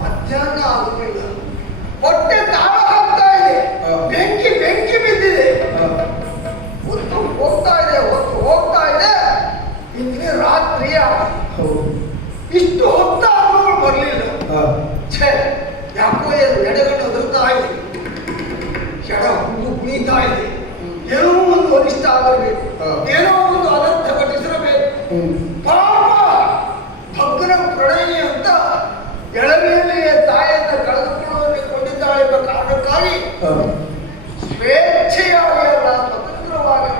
ಮಧ್ಯಾಹ್ನ ಆಗುತ್ತಿಲ್ಲ. ಹೊಟ್ಟೆ ತಾಳ ಹಾಕ್ತಾ ಇದೆ. ಬೆಂಕಿ ಬೆಂಕಿ ಬಿದ್ದಿದೆ. ಹೊತ್ತು ಹೋಗ್ತಾ ಇದೆ ಹೊತ್ತು ಹೋಗ್ತಾ ಇದೆ. ಇಂದ್ರೆ ರಾತ್ರಿ ಇಷ್ಟು ಹೊತ್ತು ಆದ್ರೂ ಬರಲಿಲ್ಲ. ಛೇ ಯಾಕೋ ಏನು ಎಡೆಗಟ್ಟು ಅದರ್ತಾ ಇದೆ. ಕೆಳ ಹುಲ್ಲು ಕುಣಿತಾ ಇದೆ. ಏನೋ ಒಂದು ಅನಿಷ್ಟ ಆಗಬೇಕು. ಏನೋ ಒಂದು ಅನರ್ಥ ಘಟಿಸಿರಬೇಕು. ಹಾ. ಸ್ವೇಚ್ಛೆಯಾಗಿ ಅವಳ ಸ್ವತಂತ್ರವಾಗಿ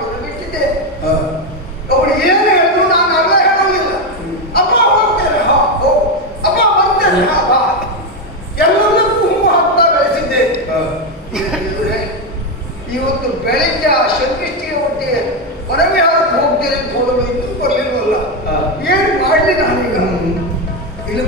ಹಾ. ಅವಳು ಏನು ಹೇಳಿದ್ರು ನಾನು ಅಲ್ಲ ಹೇಳೋದಿಲ್ಲ ಅಪ್ಪ ಹೋಗ್ತೇನೆ ಹಾ ಹೋ. ಅಪ್ಪ ಬರ್ತೇನೆ ಹಾ ಬಾ. ಎಲ್ಲದಕ್ಕೂ ಹೂ ಹಾಕ್ತಾ ಬೆಳೆಸಿದ್ದೆ. ಇವತ್ತು ಬೆಳಿಗ್ಗೆ ಆ ಶಂಕೃಷ್ಟಿಯ ಒಟ್ಟಿಗೆ ಹೊರವಿಹಾರಕ್ಕೆ ಹೋಗ್ತೇನೆ ಅಂತ ಹೋಗಲು ಇನ್ನೂ ಬರಲಿಲ್ವಲ್ಲ ಏನು ಮಾಡಲಿ ನಾನೀಗ? ಇಲ್ಲಿ